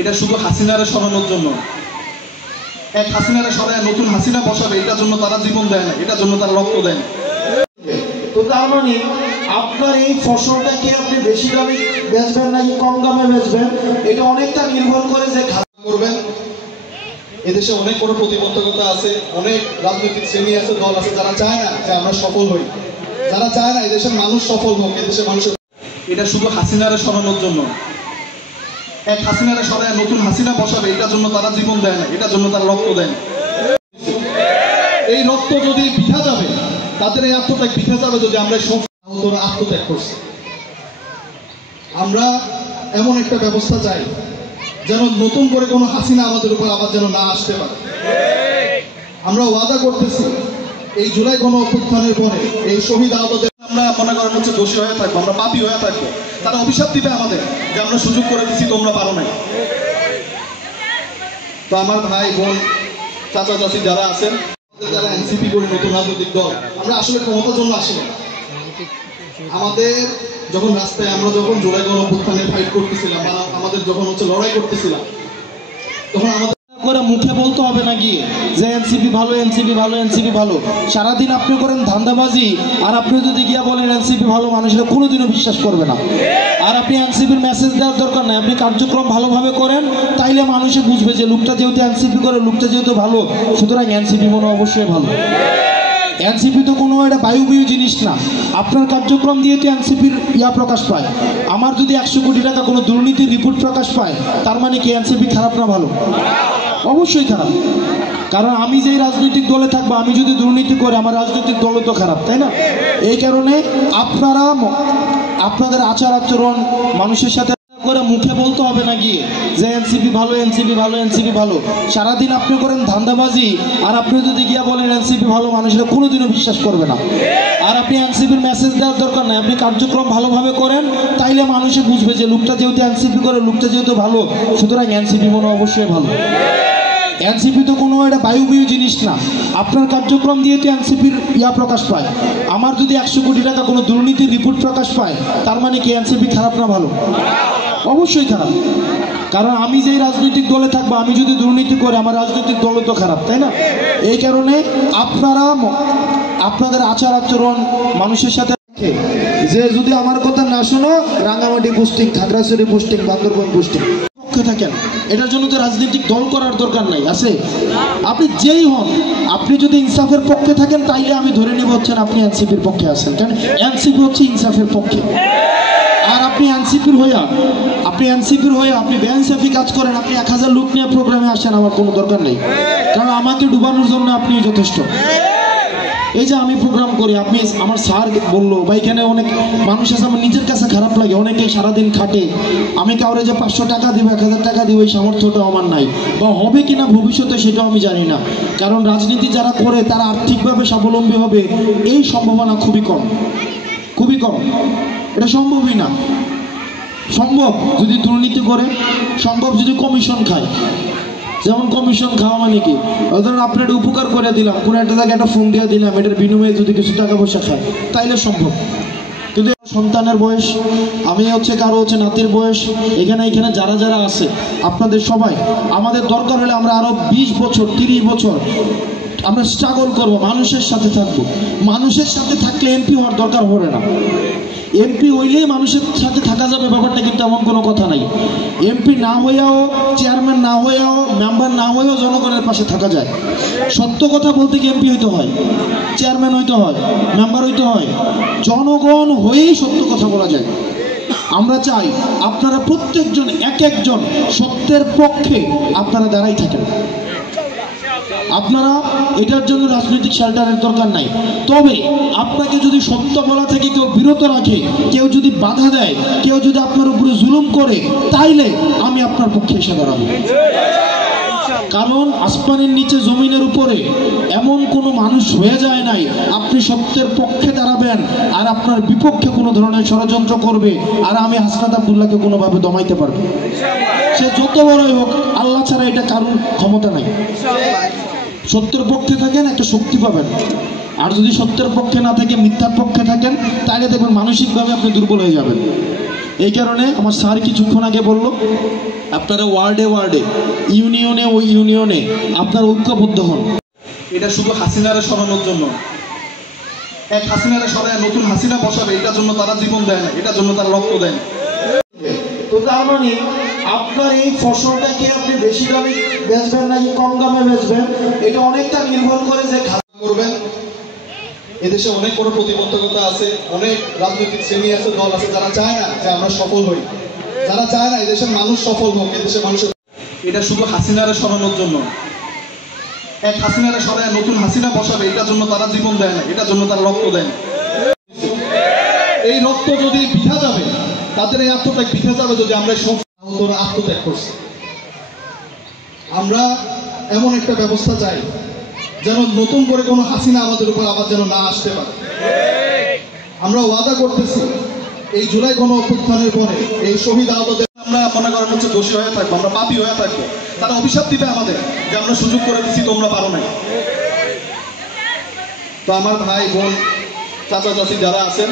এটা শুধু হাসিনারে সরানোর জন্য। এক হাসিনারে সরায় নতুন হাসিনা বসাবে, এটার জন্য তারা জীবন দেয় না, এটার জন্য তারা রক্ত দেয় না। তো তার মানে আপনার এই ফসলটা কি আপনি বেশি দামে বেচবেন নাকি কম দামে বেচবেন, এটা অনেকটা নির্ভর করে যে করবেন। এদেশে অনেক বড় প্রতিবন্ধকতা আছে, অনেক রাজনৈতিক শ্রেণী আছে, দল আছে যারা চায় না যে আমরা সফল হই, যারা চায় না এদেশের মানুষ সফল হোক, এদেশের মানুষের। এটা শুধু হাসিনারে সরানোর জন্য। এক হাসিনারে সরায় নতুন হাসিনা বসাবে, এটার জন্য তারা জীবন দেয় না, এটার জন্য তারা রক্ত দেয় না। এই রক্ত যদি বৃথা যাবে, তাদের এই আত্মত্যাগ বৃথা যাবে যদি আমরা আত্মত্যাগ করছি। আমরা এমন একটা ব্যবস্থা চাই যেন নতুন করে কোনো হাসিনা আমাদের উপর আবার যেন না আসতে পারে। আমরা ওয়াদা করতেছি এই জুলাই গণঅভ্যুত্থানের পরে এই শহীদ আহতদের আমরা মনে করেন হচ্ছে দোষী হয়ে থাকবো, আমরা পাপী হয়ে থাকবো, তারা অভিশাপ দিবে আমাদের যে আমরা সুযোগ করে দিচ্ছি তোমরা পারো নাই। তো আমার ভাই বোন চাচা চাচি যারা আছেন, যারা এনসিপি করে নতুন রাজনৈতিক দল, আমরা আসলে ক্ষমতার জন্য আসি না। আমাদের যখন রাস্তায় আমরা যখন জুলাই গণঅভ্যুত্থানে ফাইট করতেছিলাম, আমাদের যখন হচ্ছে লড়াই করতেছিলাম, তখন আমাদের করে মুখে বলতে হবে নাকি যে এনসিপি ভালো, এনসিপি ভালো, এনসিপি ভালো। সারাদিন আপনি করেন ধান্দাবাজি, আর আপনি যদি গিয়া বলেন এনসিপি ভালো, মানুষরা কোনোদিনও বিশ্বাস করবে না। আর আপনি এনসিপির মেসেজ দেওয়ার দরকার নাই, আপনি কার্যক্রম ভালোভাবে করেন, তাইলে মানুষে বুঝবে যে লোকটা যেহেতু এনসিপি করে, লোকটা যেহেতু ভালো, সুতরাং এনসিপি মনে অবশ্যই ভালো। এনসিপি তো কোনো একটা বায়ুবীয় জিনিস না, আপনার কার্যক্রম দিয়ে তো এনসিপির প্রকাশ পায়। আমার যদি 100 কোটি টাকা কোনো দুর্নীতির রিপোর্ট প্রকাশ পায়, তার মানে কি এনসিপি খারাপ না ভালো? অবশ্যই খারাপ। কারণ আমি যেই রাজনৈতিক দলে থাকবো, আমি যদি দুর্নীতি করে, আমার রাজনৈতিক দল তো খারাপ, তাই না? এই কারণে আপনারা আপনাদের আচার আচরণ মানুষের সাথে করে মুখে বলতে হবে নাকি যে এনসিপি ভালো, এনসিপি ভালো, এনসিপি ভালো। সারাদিন আপনি করেন ধান্দাবাজি, আর আপনি যদি গিয়া বলেন এনসিপি ভালো, মানুষরা কোনোদিনও বিশ্বাস করবে না। আর আপনি এনসিপির মেসেজ দেওয়ার দরকার নাই, আপনি কার্যক্রম ভালোভাবে করেন, তাইলে মানুষে বুঝবে যে লোকটা যেহেতু এনসিপি করে, লোকটা যেহেতু ভালো, সুতরাং এনসিপি মনে অবশ্যই ভালো। এনসিপি তো কোনো একটা বায়ুবীয় জিনিস না, আপনার কার্যক্রম দিয়ে তো এনসিপির প্রকাশ পায়। আমার যদি 100 কোটি টাকা কোনো দুর্নীতির রিপোর্ট প্রকাশ পায়, তার মানে কি এনসিপি খারাপ না ভালো? অবশ্যই খারাপ। কারণ আমি যেই রাজনৈতিক দলে থাকবো, আমি যদি দুর্নীতি করে, আমার রাজনৈতিক দল তো খারাপ, তাই না? এই কারণে আপনারা আপনাদের আচার আচরণ মানুষের সাথে যে যদি আমার কথা না শোনো, Rangamati posting, Khagrachari posting, Bandarban posting পক্ষে থাকেন, এটার জন্য তো রাজনৈতিক দল করার দরকার নাই। আছে আপনি যেই হন, আপনি যদি ইনসাফের পক্ষে থাকেন, তাইলে আমি ধরে নেব হচ্ছেন আপনি এনসিপির পক্ষে আছেন, কারণ এনসিপি হচ্ছে ইনসাফের পক্ষে। আর আপনি এনসিপির হয়ে আপনি বেইনসাফি কাজ করেন, আপনি 1000 লোক নিয়ে প্রোগ্রামে আসেন, আমার কোনো দরকার নেই, কারণ আমাকে ডুবানোর জন্য আপনি যথেষ্ট। এই যে আমি প্রোগ্রাম করি, আপনি আমার স্যার বললো বা এখানে অনেক মানুষ আছে, আমার নিজের কাছে খারাপ লাগে, অনেকেই সারাদিন খাটে, আমি কাউরে যে 500 টাকা দিব, 1000 টাকা দিব, এই সামর্থ্যটাও আমার নাই, বা হবে কিনা ভবিষ্যতে সেটাও আমি জানি না। কারণ রাজনীতি যারা করে তারা আর্থিকভাবে স্বাবলম্বী হবে এই সম্ভাবনা খুবই কম, খুবই কম। এটা সম্ভবই না। সম্ভব যদি দুর্নীতি করে, সম্ভব যদি কমিশন খায়। যেমন কমিশন খাওয়া মানে কি, ধরুন আপনার উপকার করে দিলাম, কোনো একটা জায়গায় একটা ফোন দিয়ে দিলাম, এটার বিনিময়ে যদি কিছু টাকা পয়সা খায়, তাইলে সম্ভব। কিন্তু সন্তানের বয়স, আমি হচ্ছে কারো হচ্ছে নাতির বয়স, এখানে যারা যারা আছে আপনাদের সবাই, আমাদের দরকার হলে আমরা আরো 20 বছর 30 বছর আমরা স্ট্রাগল করবো, মানুষের সাথে থাকবো। মানুষের সাথে থাকলে এমপি হওয়ার দরকার পড়ে না। এমপি হইলেই মানুষের সাথে থাকা যাবে ব্যাপারটা কিন্তু এমন কোনো কথা নাই। এমপি না হইয়াও, চেয়ারম্যান না হইয়াও, মেম্বার না হইয়াও জনগণের পাশে থাকা যায়। সত্য কথা বলতে কি এমপি হইতে হয়, চেয়ারম্যান হইতে হয়, মেম্বার হইতে হয়, জনগণ হয়েই সত্য কথা বলা যায়। আমরা চাই আপনারা প্রত্যেকজন এক একজন সত্যের পক্ষে আপনারা দাঁড়াই থাকেন। আপনারা এটার জন্য রাজনৈতিক শেল্টারের দরকার নাই। তবে আপনাকে যদি সত্য বলা থেকে কেউ বিরত রাখে, কেউ যদি বাধা দেয়, কেউ যদি আপনার উপরে জুলুম করে, তাইলে আমি আপনার পক্ষে এসে দাঁড়াবো। কারণ আসমানের নিচে জমিনের উপরে এমন কোনো মানুষ হয়ে যায় নাই আপনি সত্যের পক্ষে দাঁড়াবেন আর আপনার বিপক্ষে কোনো ধরনের ষড়যন্ত্র করবে আর আমি হাসনাত আব্দুল্লাহকে কোনোভাবে দমাইতে পারবো। সে যত বড়ই হোক, আল্লাহ ছাড়া এটা কারোর ক্ষমতা নাই। সত্যের পক্ষে থাকেন, একটা শক্তি পাবেন। আর যদি সত্যের পক্ষে না থাকে, মিথ্যার পক্ষে থাকেন, তাহলে দেখবেন মানসিকভাবে আপনি দুর্বল হয়ে যাবেন। এই কারণে আমার স্যার কিছুক্ষণ আগে বলল আপনারা ওয়ার্ডে ওয়ার্ডে ইউনিয়নে ও ইউনিয়নে আপনার ঐক্যবদ্ধ হন। এটা শুধু হাসিনারে সরানোর জন্য, এক হাসিনারে সরায় নতুন হাসিনা বসাবে, এটার জন্য তারা জীবন দেয় না, এটার জন্য তারা রক্ত দেয় না। তো তার মানে আপনার এই ফসলটাকে আপনি বেশি দামে বেচবেন নাকি কম দামে বেচবেন, এটা অনেকটা নির্ভর করে যে করবেন। এদেশে অনেক বড় প্রতিবন্ধকতা আছে, অনেক রাজনৈতিক শ্রেণী আছে, দল আছে যারা চায় না যে আমরা সফল হই, যারা চায় না এদেশের মানুষ সফল হোক, এদেশের মানুষের। এটা শুধু হাসিনারে সরানোর জন্য, এক হাসিনারে সরায় নতুন হাসিনা বসাবে, এটার জন্য তারা জীবন দেয় না, এটার জন্য তারা রক্ত দেয় না। এই রক্ত যদি বৃথা যাবে, তাদের এই আত্মত্যাগ বৃথা যাবে যদি আমরা আত্মত্যাগ করছি। আমরা এমন একটা ব্যবস্থা চাই যেন নতুন করে কোনো হাসিনা আমাদের উপর আবার যেন না আসতে পারে। আমরা ওয়াদা করতেছি এই জুলাই গণ অভ্যুত্থানের পরে এই শহীদ আহতদের আমরা মনে করেন হচ্ছে দোষী হয়ে থাকবো, আমরা পাপী হয়ে থাকবো, তারা অভিশাপ দিবে আমাদের যে আমরা সুযোগ করে দিচ্ছি তোমরা পারো নাই। তো আমার ভাই বোন চাচা চাচি যারা আছেন,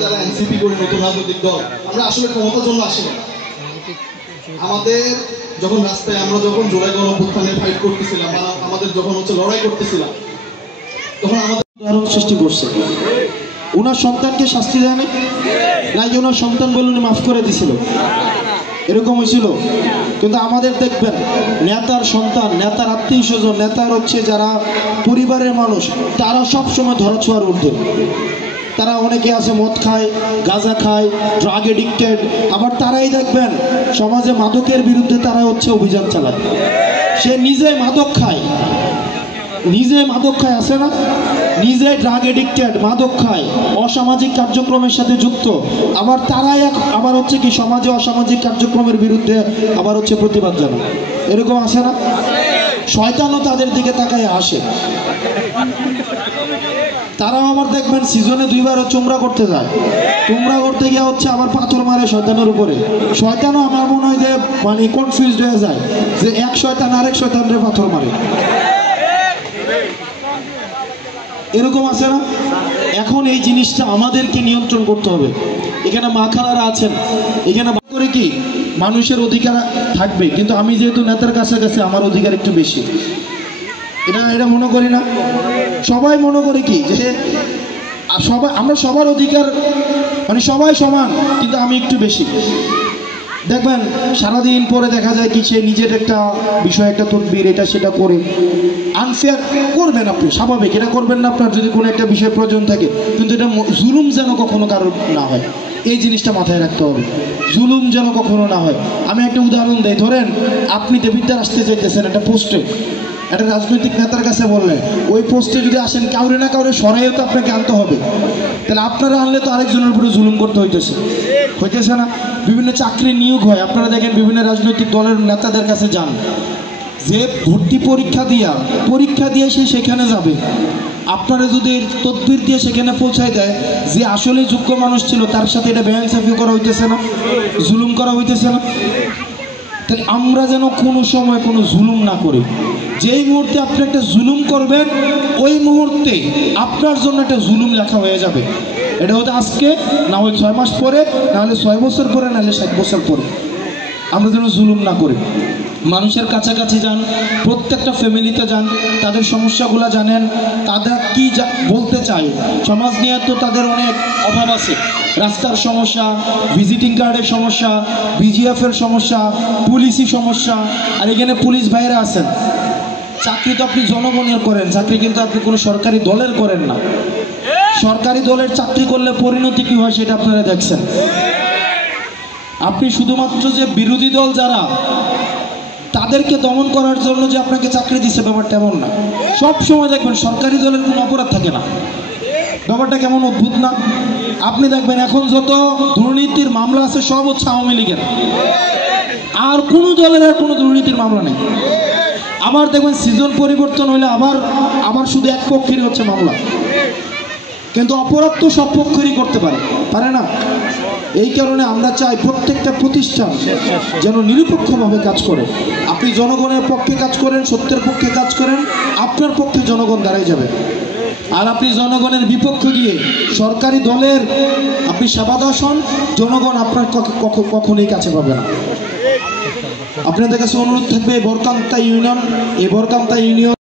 যারা এনসিপি করে নতুন রাজনৈতিক দল, আমরা আসলে ক্ষমতার জন্য আসি না। আমাদের যখন রাস্তায় আমরা যখন জুলাই গণ অভ্যুত্থানে ফাইট করতেছিলাম, আমাদের যখন হচ্ছে লড়াই করতেছিলাম, তখন আমাদের উদাহরণ সৃষ্টি করছে। ওনার সন্তানকে শাস্তি দেয় না, নাকি ওনার সন্তান বলে উনি মাফ করে দিছিল, এরকম হয়েছিল। কিন্তু আমাদের দেখবেন নেতার সন্তান, নেতার আত্মীয় স্বজন, নেতার হচ্ছে যারা পরিবারের মানুষ, তারা সবসময় ধরাছোঁয়ার ঊর্ধ্বে। তারা অনেকে আছে মদ খায়, গাঁজা খায়, ড্রাগ এডিক্টেড, আবার তারাই দেখবেন সমাজে মাদকের বিরুদ্ধে তারা হচ্ছে অভিযান চালায়। সে নিজে মাদক খায়, আছে না, নিজে ড্রাগ এডিক্টেড, মাদক খায়, অসামাজিক কার্যক্রমের সাথে যুক্ত, আবার তারাই আবার হচ্ছে কি সমাজে অসামাজিক কার্যক্রমের বিরুদ্ধে আবার হচ্ছে প্রতিবাদ জানায়। এরকম আছে না? শয়তানও তাদের দিকে তাকায় আসে। তারাও আবার দেখবেন সিজনে 2 বার চুমরা করতে যায়, চুমরা করতে গিয়ে হচ্ছে আবার পাথর মারে শয়তানের উপরে। শয়তানও আমার মনে হয় যে মানে কনফিউজড হয়ে যায় যে এক শয়তান আরেক শয়তানের পাথর মারে। এরকম আছে না? এখন এই জিনিসটা আমাদেরকে নিয়ন্ত্রণ করতে হবে। এখানে মা খালারা আছেন, এখানে করে কি মানুষের অধিকার থাকবে, কিন্তু আমি যেহেতু নেতার কাছে কাছে আমার অধিকার একটু বেশি, এটা মনে করি না। সবাই মনে করে কি যে আমরা সবার অধিকার মানে সবাই সমান, কিন্তু আমি একটু বেশি। দেখবেন সারাদিন পরে দেখা যায় কি সে নিজের একটা বিষয়, একটা তদবির, এটা সেটা করে আনফেয়ার করবেন আপনি, স্বাভাবিক, এটা করবেন না আপনার যদি কোনো একটা বিষয় প্রয়োজন থাকে, কিন্তু এটা জুলুম যেন কখনো কারোর না হয়, এই জিনিসটা মাথায় রাখতে হবে। জুলুম যেন কখনো না হয়। আমি একটা উদাহরণ দিই, ধরেন আপনি দেবিদ্বার আসতে চাইতেছেন একটা পোস্টে, একটা রাজনৈতিক নেতার কাছে বললেন, ওই পোস্টে যদি আসেন কাউরে না কাউরে সরাইও তো আপনাকে আনতে হবে, তাহলে আপনারা আনলে তো আরেকজনের উপরে জুলুম করতে হইতেছে না? বিভিন্ন চাকরি নিয়োগ হয়, আপনারা দেখেন বিভিন্ন রাজনৈতিক দলের নেতাদের কাছে যান, যে ভর্তি পরীক্ষা দিয়ে সে সেখানে যাবে, আপনারা যদি তদবির দিয়ে সেখানে পৌঁছায় দেয়, যে আসলে যোগ্য মানুষ ছিল তার সাথে এটা বেআইনসাফি করা হইতেছে না, জুলুম করা হইতেছে না? তাহলে আমরা যেন কোনো সময় কোনো জুলুম না করি। যেই মুহূর্তে আপনি একটা জুলুম করবেন, ওই মুহূর্তে আপনার জন্য একটা জুলুম লেখা হয়ে যাবে। এটা হয়তো আজকে, না হয় 6 মাস পরে, নাহলে 6 বছর পরে, নাহলে 60 বছর পরে। আমরা যেন জুলুম না করি। মানুষের কাছাকাছি যান, প্রত্যেকটা ফ্যামিলিতে যান, তাদের সমস্যাগুলো জানেন, তারা কি বলতে চায়। সমাজ নিয়ে তো তাদের অনেক অভাব আছে, রাস্তার সমস্যা, ভিজিটিং কার্ডের সমস্যা, বিজিএফের সমস্যা, পুলিশি সমস্যা। আর এখানে পুলিশ ভাইরা আছেন, চাকরি তো আপনি জনগণের করেন, চাকরি কিন্তু আপনি কোনো সরকারি দলের করেন না। সরকারি দলের চাকরি করলে পরিণতি কী হয় সেটা আপনারা দেখছেন। আপনি শুধুমাত্র যে বিরোধী দল যারা, তাদেরকে দমন করার জন্য যে আপনাকে চাকরি দিচ্ছে, ব্যাপারটা এমন না। সব সময় দেখবেন সরকারি দলের কোনো অপরাধ থাকে না। ব্যাপারটা কেমন অদ্ভুত না? আপনি দেখবেন এখন যত দুর্নীতির মামলা আছে সব হচ্ছে আওয়ামী লীগের, আর কোনো দলের আর কোনো দুর্নীতির মামলা নেই। আবার দেখবেন সিজন পরিবর্তন হইলে আবার শুধু এক পক্ষেরই হচ্ছে মামলা, কিন্তু অপরাধ তো সব পক্ষেরই করতে পারে না। এই কারণে আমরা চাই প্রত্যেকটা প্রতিষ্ঠান যেন নিরপেক্ষভাবে কাজ করে। আপনি জনগণের পক্ষে কাজ করেন, সত্যের পক্ষে কাজ করেন, আপনার পক্ষে জনগণ দাঁড়াই যাবে। আর আপনি জনগণের বিপক্ষে গিয়ে সরকারি দলের আপনি সেবাদাস হন, জনগণ আপনার কখনোই কাছে পাবে না। আপনাদের কাছে অনুরোধ থাকবে এই বরকান্তা ইউনিয়ন